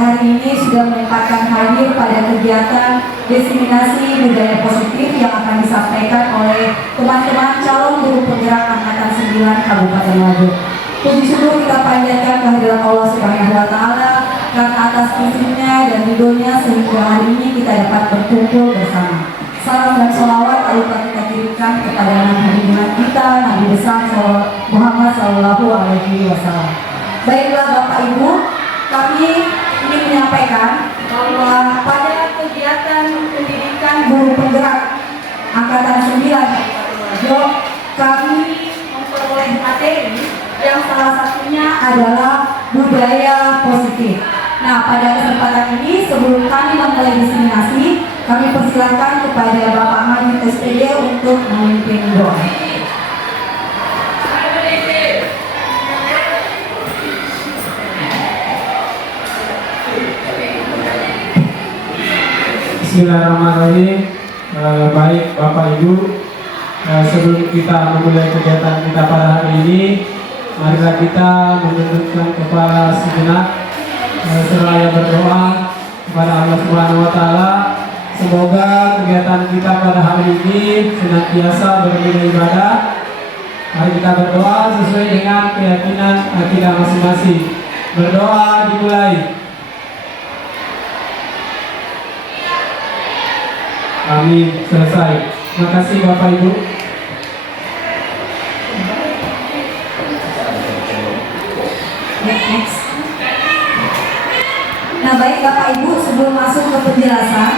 hari ini sudah menyempatkan hadir pada kegiatan diseminasi budaya positif yang akan disampaikan oleh teman-teman calon guru penggerak Angkatan 9 Kabupaten Wajo. Puji syukur kita panjatkan kehadiran Allah Subhanahu wa Ta'ala karena atas izinnya dan ridhonya sehingga hari ini kita dapat berkumpul bersama. Salam dan sholawat tak lupa kita kirimkan kepada Nabi kita, Nabi besar Muhammad Sallallahu Alaihi Wasallam. Baiklah Bapak Ibu, kami ingin menyampaikan bahwa pada kegiatan pendidikan guru penggerak Angkatan 9 kami memperoleh materi yang salah satunya adalah budaya positif. Nah, pada kesempatan ini sebelum kami memulai diseminasi, kami persilakan kepada Bapak Manit SPD untuk memimpin doa. Bismillahirrahmanirrahim. Baik Bapak Ibu, sebelum kita memulai kegiatan kita pada hari ini, marilah kita menundukkan kepala sejenak seraya berdoa kepada Allah Subhanahu wa Ta'ala. Semoga kegiatan kita pada hari ini senantiasa bernilai ibadah. Mari kita berdoa sesuai dengan keyakinan kita masing-masing. Berdoa dimulai. Amin. Selesai. Terima kasih Bapak Ibu. Next. Nah baik Bapak Ibu, sebelum masuk ke penjelasan,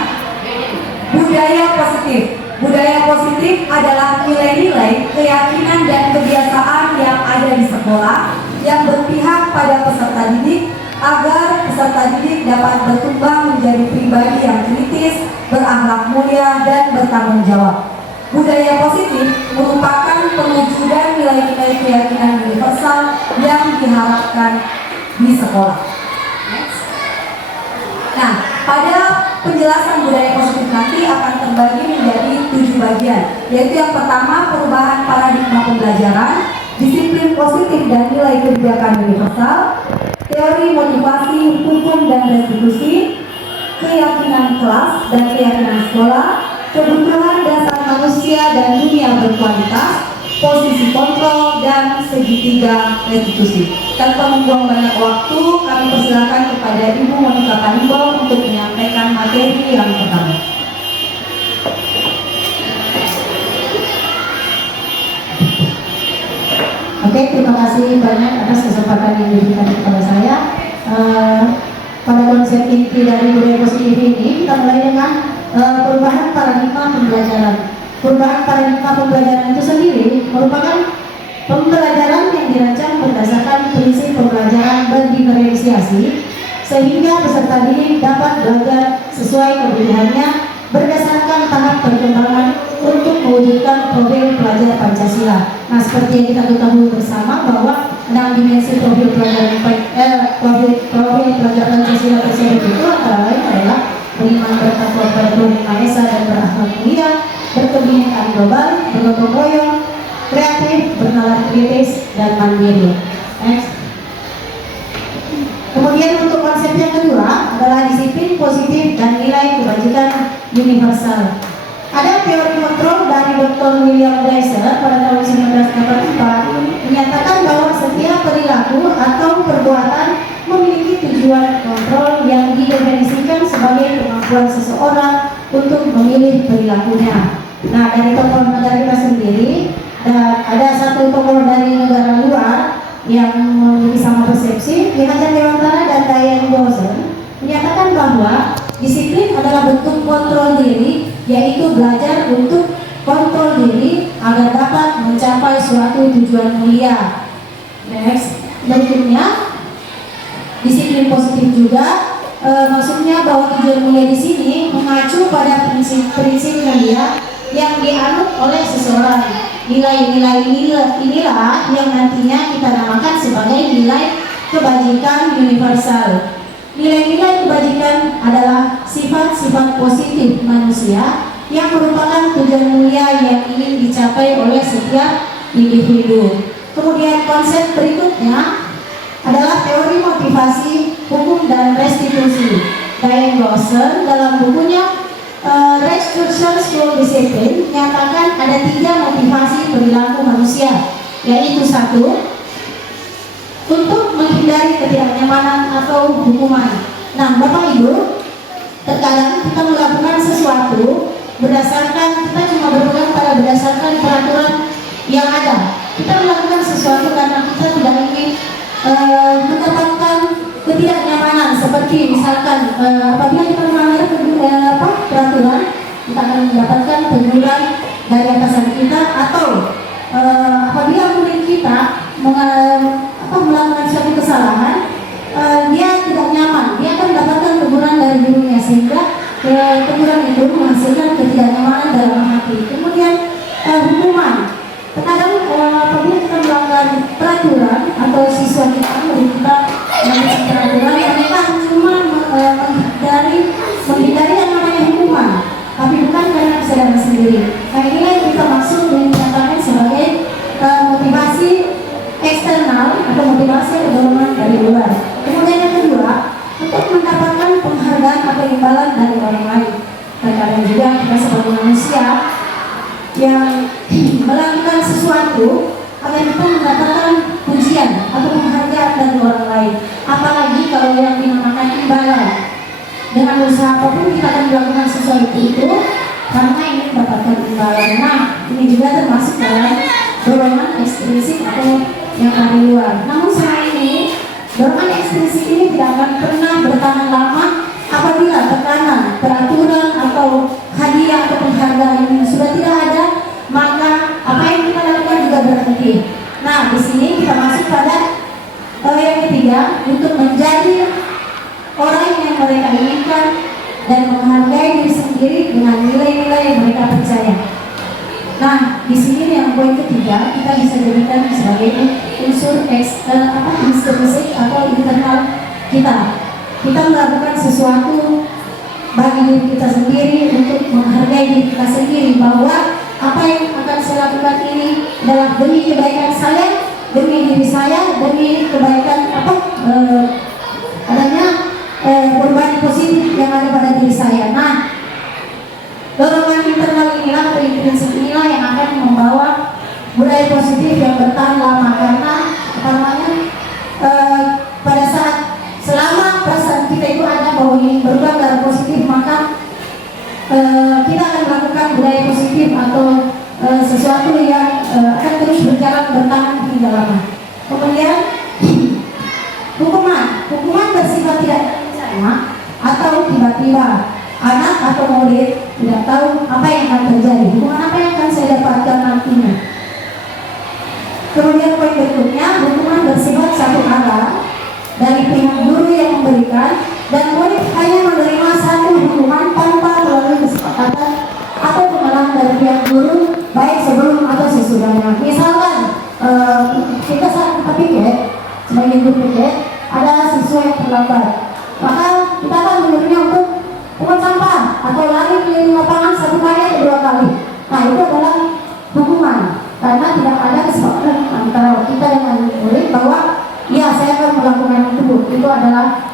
budaya positif. Budaya positif adalah nilai-nilai, keyakinan dan kebiasaan yang ada di sekolah yang berpihak pada peserta didik agar peserta didik dapat berkembang menjadi pribadi yang kritis, berakhlak mulia dan bertanggung jawab. Budaya positif merupakan pewujudan nilai-nilai keyakinan universal yang diharapkan di sekolah. Nah, pada penjelasan budaya positif nanti akan terbagi menjadi 7 bagian, yaitu yang pertama perubahan paradigma pembelajaran, disiplin positif dan nilai kebijakan universal, teori motivasi, hukum dan restitusi, keyakinan kelas dan keyakinan sekolah, kebutuhan dasar manusia dan dunia berkualitas, posisi kontrol, dan segitiga restitusi. Tanpa membuang banyak waktu, kami persilakan kepada Ibu Monika Panimbo untuk menyampaikan materi yang pertama. Oke, terima kasih banyak atas kesempatan yang diberikan kepada saya. Pada konsep inti dari budaya positif ini, kita mulai dengan perubahan paradigma pembelajaran. Perubahan paradigma pembelajaran itu sendiri merupakan pembelajaran yang dirancang berdasarkan prinsip pembelajaran berdiferensiasi sehingga peserta didik dapat belajar sesuai kebutuhannya berdasarkan tahap perkembangan untuk mewujudkan profil pelajar Pancasila. Nah, seperti yang kita ketahui bersama bahwa 6 dimensi profil pelajar Pancasila tersebut itu antara lain adalah beriman, bertakwa kepada Tuhan Yang Maha Esa dan berakhlak mulia, berkebinekaan global, bergotong royong, kreatif, bernalar kritis, dan mandiri. Next. Kemudian untuk konsep yang kedua adalah disiplin positif dan nilai kebajikan universal. Ada teori kontrol dari Dr. William Glasser pada tahun 1984 menyatakan bahwa setiap perilaku atau perbuatan memiliki tujuan kontrol yang didefinisikan sebagai kemampuan seseorang untuk memilih perilakunya. Nah, dari tokoh negara kita sendiri, ada satu tokoh dari negara luar yang memiliki sama persepsi, Ki Hajar Dewantara dan Diane Bowser menyatakan bahwa disiplin adalah bentuk kontrol diri, yaitu belajar untuk kontrol diri agar dapat mencapai suatu tujuan mulia. Next, berikutnya disiplin positif juga maksudnya bahwa tujuan mulia di sini mengacu pada prinsip-prinsip mulia yang dianut oleh seseorang. Nilai-nilai inilah yang nantinya kita namakan sebagai nilai kebajikan universal. Nilai-nilai kebajikan adalah sifat-sifat positif manusia yang merupakan tujuan mulia yang ingin dicapai oleh setiap individu. Kemudian konsep berikutnya adalah teori motivasi, hukum dan restitusi. Diane Lawson dalam bukunya Restitution School Discipline menyatakan ada 3 motivasi perilaku manusia, yaitu 1, untuk menghindari ketidaknyamanan atau hukuman. Nah, Bapak Ibu, terkadang kita melakukan sesuatu berdasarkan, kita cuma berpegang pada berdasarkan peraturan yang ada. Kita melakukan sesuatu karena kita tidak ingin mendapatkan ketidaknyamanan, seperti misalkan apabila kita melanggar peraturan, kita akan mendapatkan teguran dari atasan kita, atau apabila murid kita melakukan suatu kesalahan, dia tidak nyaman, dia akan mendapatkan teguran dari gurunya, sehingga teguran itu menghasilkan ketidaknyamanan dalam hati. Kemudian hukuman. Terkadang apabila kita melanggar peraturan atau siswa kita melanggar peraturan, mereka cuma menghindari yang namanya hukuman, tapi bukan karena kesadaran sendiri. Nah, inilah yang kita maksud dengan dinyatakan sebagai motivasi eksternal atau motivasi dorongan dari luar. Kemudian yang kedua, untuk mendapatkan penghargaan atau imbalan dari orang lain. Terkadang juga kita sebagai manusia yang melakukan sesuatu agar kita mendapatkan pujian atau penghargaan dari orang lain, apalagi kalau yang dinamakan imbalan. Dengan usaha apapun kita akan melakukan sesuatu itu karena ingin mendapatkan imbalan. Nah, ini juga termasuk dalam dorongan ekstrinsik atau yang dari luar. Namun selama ini dorongan ekstrinsik ini tidak akan pernah bertahan lama apabila tekanan, peraturan atau hadiah atau penghargaan ini sudah tidak ada, maka apa yang kita lakukan juga berhenti. Nah, di sini kita masuk pada yang ketiga, untuk menjadi orang yang mereka inginkan dan menghargai diri sendiri dengan nilai-nilai yang mereka percaya. Nah, di sini yang poin ketiga kita bisa jadikan sebagai unsur intrinsik atau internal kita. Kita melakukan sesuatu bagi diri kita sendiri untuk menghargai diri kita sendiri, bahwa apa yang akan saya lakukan ini adalah demi kebaikan saya, demi diri saya, demi kebaikan adanya perubahan positif yang ada pada diri saya. Nah, dorongan internal inilah atau intrinsik inilah yang akan membawa budaya positif yang bertahan lama, karena pada saat selama perasaan kita itu ada bahwa ingin berubah ke arah positif, maka kita akan melakukan budaya positif atau sesuatu yang akan terus berjalan bertahan hingga lama. Kemudian hukuman bersifat tidak rencana atau tiba-tiba. Anak atau murid tidak tahu apa yang akan terjadi, hukuman apa yang akan saya dapatkan nantinya. Kemudian poin berikutnya, hukuman bersifat satu arah dari pihak guru yang memberikan, dan murid hanya menerima satu hukuman tanpa melalui kesepakatan atau pengarahan dari pihak guru, baik sebelum atau sesudahnya. Misalkan kita saat kita piket sebagai guru piket, ada siswa yang terlambat, maka kita akan menyuruhnya untuk pungut sampah atau lari keliling lapangan 1 kali atau 2 kali. Nah, itu adalah hukuman karena tidak ada kesepakatan antara kita dengan murid bahwa ya saya akan melakukan itu adalah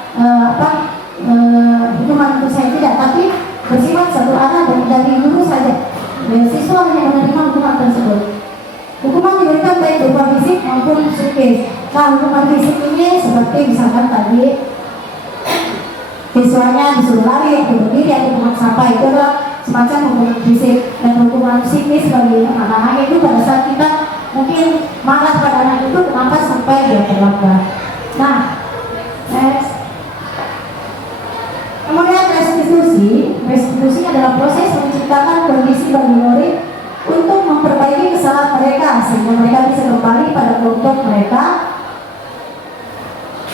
hukuman untuk saya, tidak, tapi bersifat satu arah dari guru saja. Siswa hanya menerima hukuman tersebut. Hukuman diberikan baik berupa fisik maupun psikis. Nah, hukuman fisik ini seperti misalkan tadi siswanya disuruh lari atau berdiri atau pungut sampah, itu adalah semacam hukuman fisik. Dan hukuman psikis bagi anak-anak itu pada saat kita mungkin marah pada anak itu kenapa sampai dia terlambat. Nah, next. Kemudian restitusi adalah proses menciptakan kondisi bagi murid untuk memperbaiki kesalahan mereka sehingga mereka bisa kembali pada kelompok mereka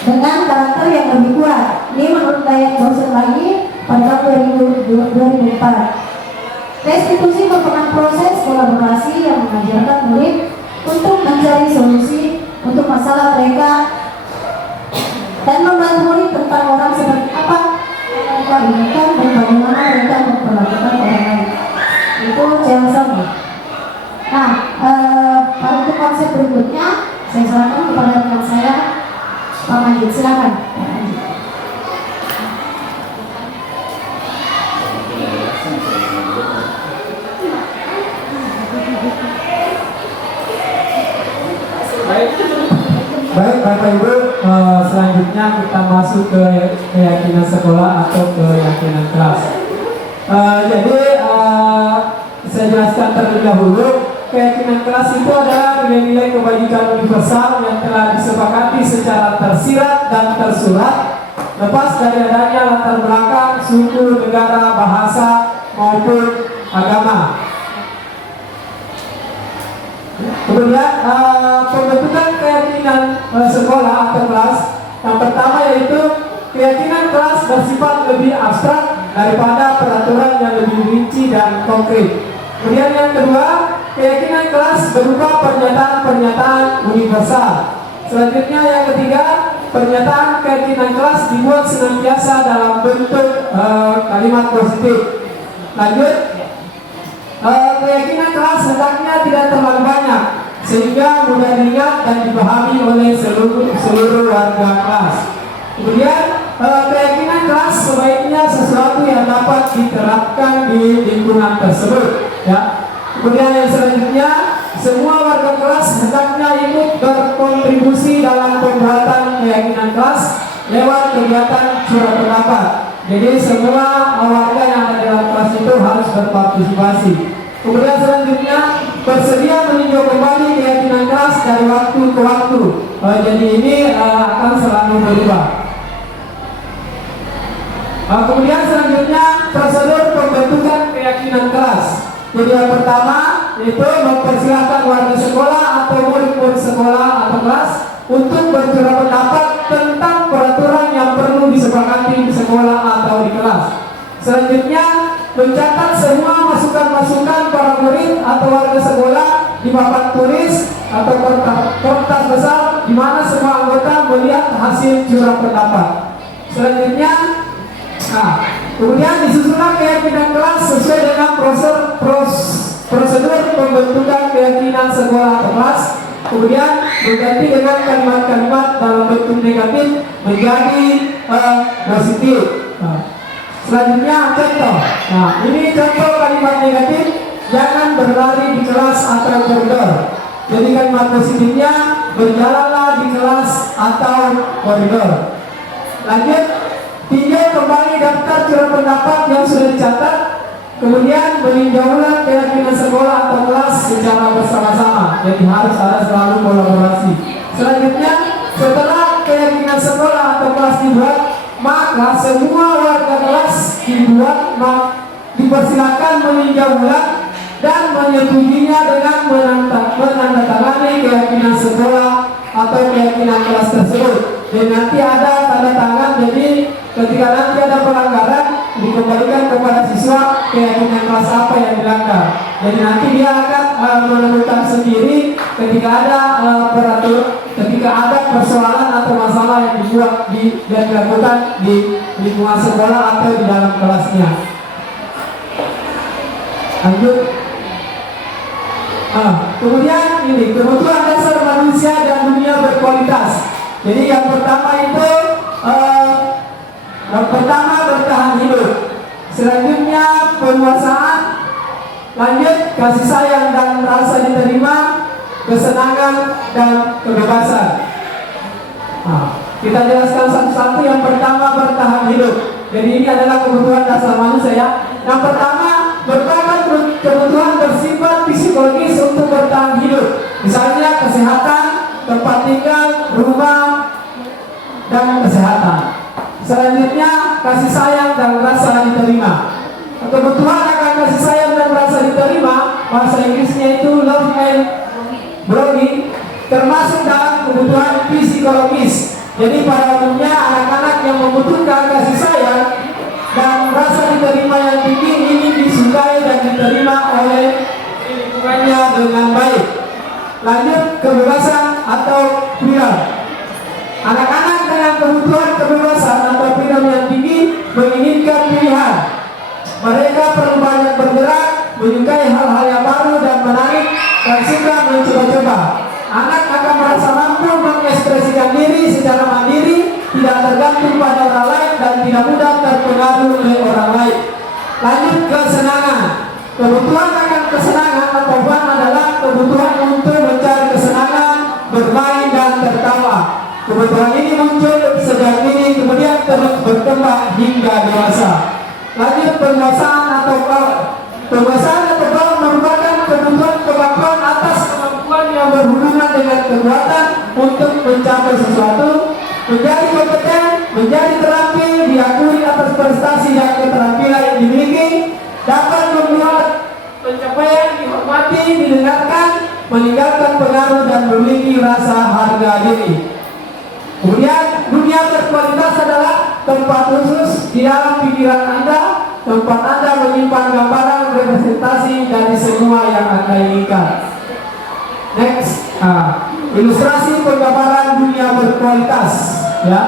dengan karakter yang lebih kuat. Ini menurut Diane Lawson lagi pada tahun 2004. Restitusi merupakan proses kolaborasi yang mengajarkan murid untuk mencari solusi untuk masalah mereka dan membantu murid tentang orang seperti apa yang mereka inginkan dan bagaimana mereka memperlakukan orang lain. Itu yang sama. Nah, untuk konsep berikutnya saya serahkan kepada rekan saya, Pak Manjid, silakan. Baik Bapak Ibu, selanjutnya kita masuk ke keyakinan sekolah atau keyakinan kelas. Saya jelaskan terlebih dahulu, keyakinan kelas itu adalah nilai-nilai kebajikan universal yang telah disepakati secara tersirat dan tersurat, lepas dari adanya latar belakang suku, negara, bahasa maupun agama. Kemudian pembentukan keyakinan sekolah atau kelas yang pertama yaitu keyakinan kelas bersifat lebih abstrak daripada peraturan yang lebih rinci dan konkret. Kemudian yang kedua, keyakinan kelas berupa pernyataan-pernyataan universal. Selanjutnya yang ketiga, pernyataan keyakinan kelas dibuat senantiasa dalam bentuk kalimat positif. Lanjut, keyakinan kelas hendaknya tidak terlalu banyak sehingga mudah diingat dan dipahami oleh seluruh warga kelas. Kemudian keyakinan kelas sebaiknya sesuatu yang dapat diterapkan di lingkungan tersebut. Ya. Kemudian yang selanjutnya, semua warga kelas hendaknya ikut berkontribusi dalam pembuatan keyakinan kelas lewat kegiatan surat pendapat. Jadi semua warga yang ada di dalam kelas itu harus berpartisipasi. Kemudian selanjutnya, bersedia meninjau kembali keyakinan kelas dari waktu ke waktu. Jadi ini akan selalu berubah. Kemudian selanjutnya, prosedur pembentukan keyakinan kelas. Jadi yang pertama itu mempersilahkan warga sekolah atau murid-murid sekolah atau kelas untuk bersuara pendapat tentang peraturan yang perlu disepakati di sekolah atau di kelas. Selanjutnya, mencatat semua masukan-masukan para murid atau warga sekolah di papan tulis atau kertas besar di mana semua anggota melihat hasil curah pendapat. Selanjutnya, kemudian disusunlah keyakinan kelas sesuai dengan prosedur pembentukan keyakinan sekolah atau kelas. Kemudian berganti dengan kalimat-kalimat dalam bentuk negatif menjadi positif. Selanjutnya contoh. Ini contoh kalimat negatif: jangan berlari di kelas atau koridor. Jadi kalimat positifnya berjalanlah di kelas atau koridor. Lanjut, tinjau kembali daftar curah pendapat yang sudah dicatat. Kemudian meninjau ulang keyakinan sekolah atau kelas secara bersama-sama. Jadi harus ada selalu kolaborasi. Selanjutnya, setelah keyakinan sekolah atau kelas dibuat, maka semua warga kelas dipersilakan meninjau ulang dan menyetujuinya dengan menandatangani keyakinan sekolah atau keyakinan kelas tersebut. Dan nanti ada tanda tangan. Jadi ketika nanti ada pelanggaran, dikembalikan kepada siswa keyakinan kelas apa yang dilanggar. Jadi nanti dia akan menemukan sendiri ketika ada ketika ada persoalan atau masalah yang dilakukan di lingkungan sekolah atau di dalam kelasnya. Lanjut. Kemudian ini kebutuhan dasar manusia dan dunia berkualitas. Jadi yang pertama itu bertahan hidup. Selanjutnya penguasaan. Lanjut, kasih sayang dan rasa diterima, kesenangan dan kebebasan. Kita jelaskan satu-satu. Yang pertama bertahan hidup. Jadi ini adalah kebutuhan dasar manusia. Yang pertama merupakan kebutuhan bersifat psikologis untuk bertahan hidup. Misalnya kesehatan, tempat tinggal, rumah, dan kesehatan. Selanjutnya kasih sayang dan rasa diterima. Kebutuhan akan kasih sayang dan rasa diterima, bahasa Inggrisnya itu love and belonging, termasuk dalam kebutuhan psikologis. Jadi pada umumnya anak-anak yang membutuhkan kasih sayang dan rasa diterima yang tinggi ini disukai dan diterima oleh lingkungannya dengan baik. Lanjut, kebebasan atau freedom. Anak-anak dengan kebutuhan kebebasan atau freedom yang tinggi menginginkan pilihan. Mereka perlu banyak bergerak, menyukai hal-hal yang baru dan menarik, dan suka mencoba-coba. Anak akan merasa mampu mengekspresikan diri secara mandiri, tidak tergantung pada orang lain, dan tidak mudah terpengaruh oleh orang lain. Lanjut, kesenangan. Kebutuhan akan kesenangan atau fun adalah kebutuhan untuk mencari kesenangan, bermain dan tertawa. Kebetulan ini muncul sejak ini, kemudian terus berkembang hingga dewasa. Lanjut, penguasaan atau power merupakan kebutuhan kemampuan atas kemampuan yang berhubungan dengan kekuatan untuk mencapai sesuatu, menjadi kompeten, menjadi terampil, diakui atas prestasi dan keterampilan yang dimiliki, dapat membuat pencapaian dihormati, didengarkan, meninggalkan pengaruh dan memiliki rasa harga diri. Kemudian dunia berkualitas adalah tempat khusus di dalam pikiran Anda, tempat Anda menyimpan gambaran representasi dari semua yang Anda inginkan. Next, ilustrasi penggambaran dunia berkualitas, ya.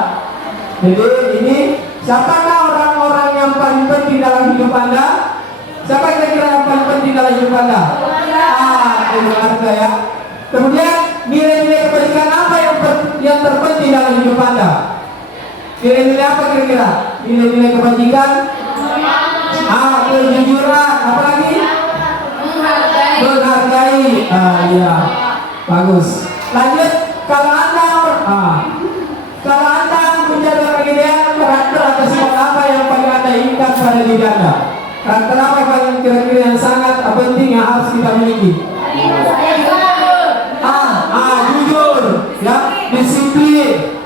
Jadi ini siapakah orang-orang yang paling penting dalam hidup Anda? Siapa kira-kira yang paling penting dalam hidup Anda? Keluarga, ya. Kemudian nilai-nilai kebajikan apa yang terpenting dalam hidup Anda? Nilai-nilai apa kira-kira? Nilai-nilai kebajikan? Kejujuran, apa lagi? Menghargai. Iya, bagus. Lanjut, kalau anda menjadi orang ideal, karakter atau sifat apa yang paling Anda inginkan pada diri Anda? Karakter apa yang paling kira-kira yang sangat penting yang harus kita miliki? Jujur, ya, disiplin,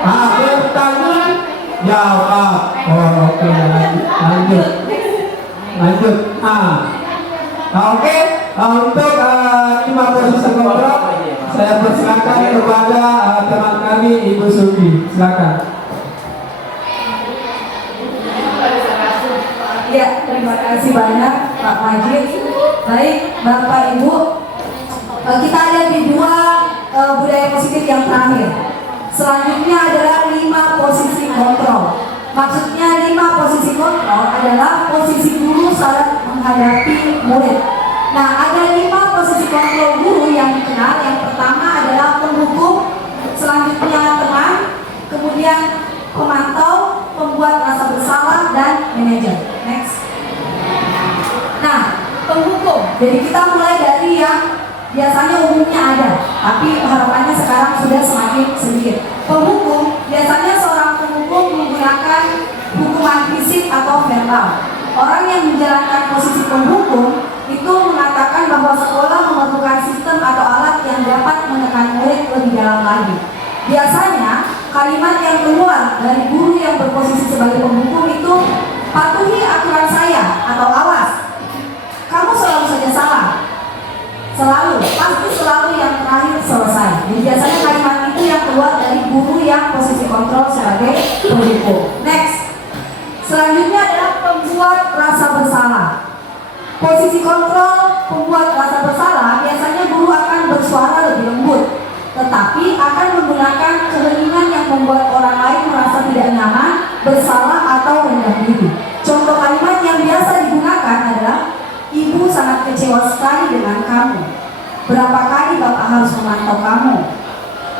bertanggung jawab. Oke, lanjut. Oke, untuk 5 posisi kontrol, saya persilakan kepada teman kami Ibu Suki. Silakan. Ya, terima kasih banyak Pak Majid. Baik, Bapak Ibu, kita ada di 2 budaya positif yang terakhir. Selanjutnya adalah 5 posisi kontrol. Maksudnya 5 posisi kontrol adalah posisi guru saat menghadapi murid. Nah, ada 5 posisi kontrol guru yang dikenal. Yang pertama adalah penghukum, selanjutnya teman, kemudian pemantau, pembuat rasa bersalah, dan manajer. Next. Nah, penghukum. Jadi kita mulai dari yang biasanya umumnya ada, tapi harapannya sekarang sudah semakin sedikit. Penghukum, biasanya seorang penghukum menggunakan hukuman fisik atau verbal. Orang yang menjalankan posisi penghukum itu mengatakan bahwa sekolah memerlukan sistem atau alat yang dapat menekan murid lebih dalam lagi. Biasanya kalimat yang keluar dari guru yang berposisi sebagai penghukum itu, patuhi aturan saya, atau awas, kamu selalu saja salah. Selalu, pasti selalu yang terakhir selesai. Jadi biasanya kalimat itu yang keluar dari guru yang posisi kontrol sebagai penghukum. Next, selanjutnya adalah pembuat rasa bersalah. Posisi kontrol pembuat rasa bersalah, biasanya guru akan bersuara lebih lembut, tetapi akan menggunakan keheningan yang membuat orang lain merasa tidak nyaman, bersalah, atau rendah diri. Contoh kalimat yang biasa digunakan adalah, ibu sangat kecewa sekali dengan kamu. Berapa kali bapak harus memantau kamu?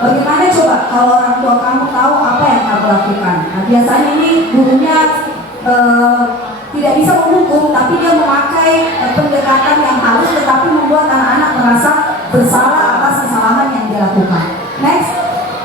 Bagaimana coba kalau orang tua kamu tahu apa yang kamu lakukan? Nah, biasanya ini gurunya tidak bisa menghukum, tapi dia memakai pendekatan yang halus, tetapi membuat anak-anak merasa bersalah atas kesalahan yang dia lakukan. Next.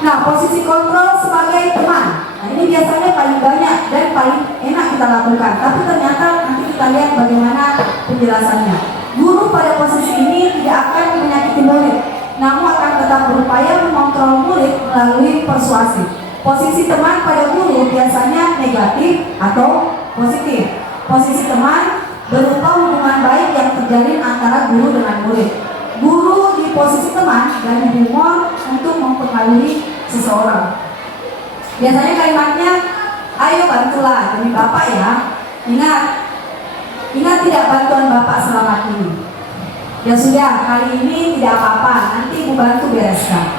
Nah, posisi kontrol sebagai teman. Nah, ini biasanya paling banyak dan paling enak kita lakukan. Tapi ternyata nanti kita lihat bagaimana penjelasannya. Guru pada posisi ini tidak akan menyakiti murid, namun akan tetap berupaya mengontrol murid melalui persuasi. Posisi teman pada guru biasanya negatif atau positif. Posisi teman berupa hubungan baik yang terjalin antara guru dengan murid. Guru di posisi teman dan humor untuk mempengaruhi seseorang. Biasanya kalimatnya, ayo bantulah demi bapak ya. Ingat tidak bantuan bapak selama ini. Ya sudah, kali ini tidak apa-apa, nanti ibu bantu bereskan.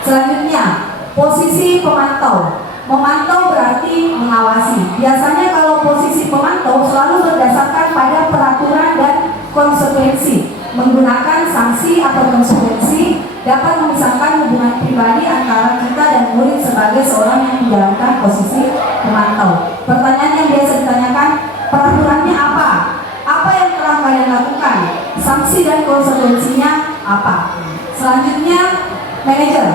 Selanjutnya, posisi pemantau. Memantau berarti mengawasi. Biasanya kalau posisi pemantau selalu berdasarkan pada peraturan dan konsekuensi. Menggunakan sanksi atau konsekuensi dapat memisahkan hubungan pribadi antara kita dan murid sebagai seorang yang menjalankan posisi pemantau. Pertanyaan yang biasa ditanyakan, peraturannya apa? Apa yang telah kalian lakukan? Sanksi dan konsekuensinya apa? Selanjutnya, manajer.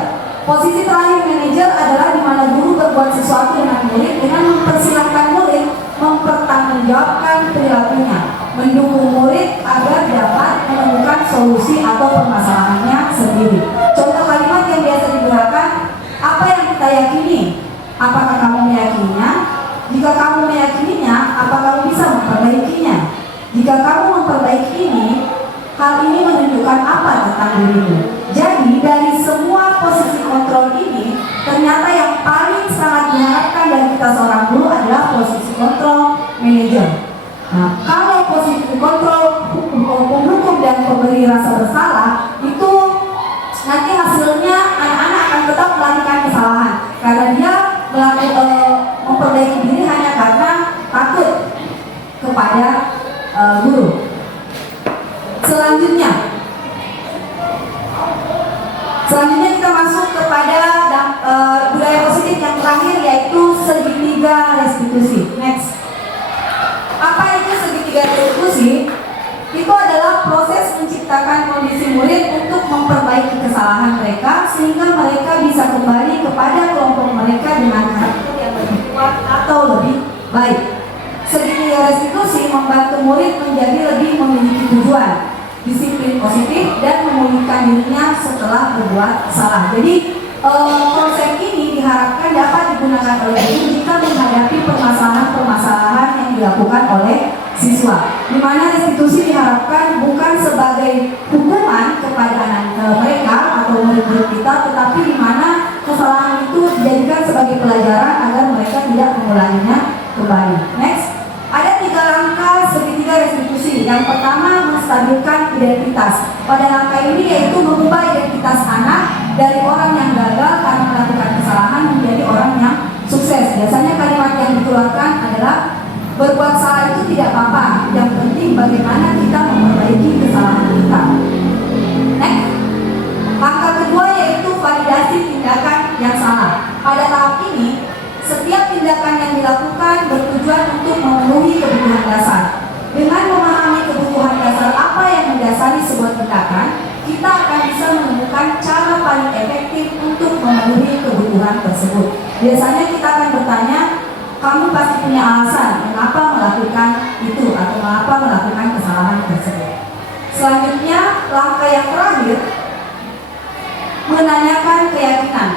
Posisi terakhir mendukung murid agar dapat menemukan solusi atau permasalahannya sendiri. Contoh kalimat yang biasa digunakan, apa yang kita yakini? Apakah kamu meyakininya? Jika kamu meyakininya, apa kamu bisa memperbaikinya? Jika kamu memperbaiki ini, hal ini menunjukkan apa tentang dirimu? Jadi dari semua posisi kontrol ini, ternyata yang paling sangat diharapkan dari kita seorang guru adalah posisi kontrol manajer. Nah, kalau posisi kontrol penghukum dan pemberi rasa bersalah itu nanti hasilnya anak-anak akan tetap melakukan kesalahan karena dia memperbaiki diri hanya karena takut kepada guru. Selanjutnya kita masuk kepada budaya positif yang terakhir, yaitu segitiga restitusi. Next. Apa itu segitiga restitusi? Itu adalah proses menciptakan kondisi murid untuk memperbaiki kesalahan mereka sehingga mereka bisa kembali kepada kelompok mereka dengan karakter yang lebih kuat atau lebih baik. Segitiga restitusi membantu murid menjadi lebih memiliki tujuan, disiplin positif, dan memulihkan dirinya setelah berbuat salah. Jadi konsep ini diharapkan dapat digunakan oleh guru jika menghadapi permasalahan-permasalahan yang dilakukan oleh siswa, di mana restitusi diharapkan bukan sebagai hukuman kepada anak mereka atau murid-murid kita, tetapi di mana kesalahan itu dijadikan sebagai pelajaran agar mereka tidak mengulanginya kembali. Next. Ada 3 langkah segitiga restitusi. Yang pertama, menstabilkan identitas. Pada langkah ini yaitu mengubah identitas anak dari orang yang gagal karena melakukan kesalahan menjadi orang yang sukses. Biasanya kalimat yang dikeluarkan adalah berbuat salah itu tidak apa-apa. Yang penting bagaimana kita memperbaiki kesalahan kita. Next. Langkah kedua yaitu validasi tindakan yang salah. Pada tahap ini, setiap tindakan yang dilakukan bertujuan untuk memenuhi kebutuhan dasar. Dengan memahami kebutuhan dasar apa yang mendasari sebuah tindakan, kita akan bisa menemukan cara paling efektif untuk memenuhi kebutuhan tersebut. Biasanya kita akan bertanya, kamu pasti punya alasan mengapa melakukan itu atau mengapa melakukan kesalahan tersebut. Selanjutnya, langkah yang terakhir, menanyakan keyakinan.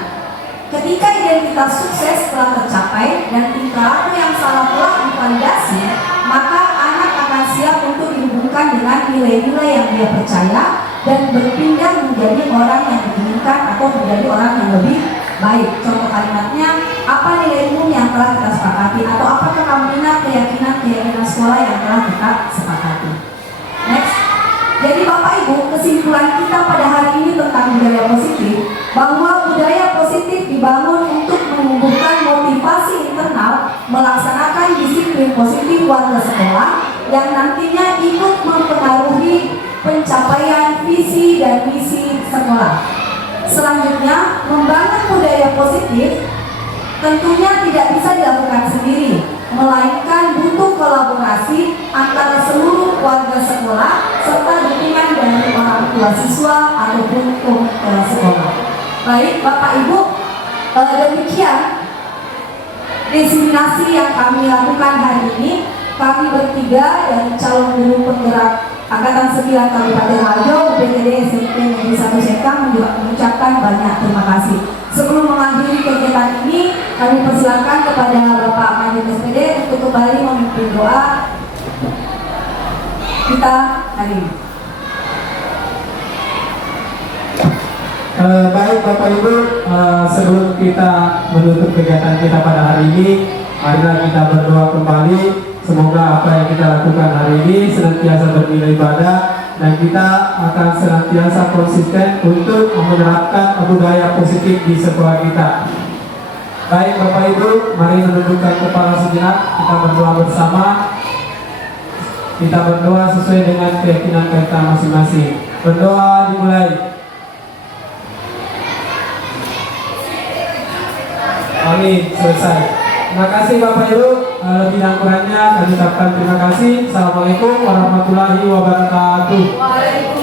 Ketika identitas sukses telah tercapai dan tingkah laku yang salah telah divalidasi, maka anak akan siap untuk dihubungkan dengan nilai-nilai yang dia percaya dan berpindah menjadi orang yang diinginkan atau menjadi orang yang lebih baik. Contoh kalimatnya, apa nilai umum yang telah kita sepakati, atau apakah kamu ingat keyakinan sekolah yang telah kita sepakati. Next. Jadi Bapak Ibu, kesimpulan kita pada hari ini tentang budaya positif, bahwa budaya positif dibangun untuk menumbuhkan motivasi internal melaksanakan disiplin positif warga sekolah yang nantinya ikut mempengaruhi pencapaian visi dan misi sekolah. Selanjutnya, membangun budaya positif tentunya tidak bisa dilakukan sendiri, melainkan butuh kolaborasi antara seluruh warga sekolah serta dukungan dari orang tua siswa ataupun komite sekolah. Baik Bapak Ibu, demikian diseminasi yang kami lakukan hari ini. Kami bertiga dari calon guru penggerak Angkatan 9 Kabupaten Wajo, UPTD SMP Negeri 1 Sekang mengucapkan banyak terima kasih. Sebelum mengakhiri kegiatan ini, kami persilakan kepada Bapak Majelis SPD untuk kembali memimpin doa kita hari ini. Baik Bapak Ibu, sebelum kita menutup kegiatan kita pada hari ini, marilah kita berdoa kembali. Semoga apa yang kita lakukan hari ini senantiasa bernilai ibadah dan kita akan senantiasa konsisten untuk menerapkan budaya positif di sekolah kita. Baik Bapak Ibu, mari menundukkan kepala sejenak, kita berdoa bersama. Kita berdoa sesuai dengan keyakinan kita masing-masing. Berdoa dimulai. Amin, selesai. Terima kasih Bapak Ibu, lebih dan kurangnya kami ucapkan terima kasih. Assalamualaikum warahmatullahi wabarakatuh. Waalaikumsalam.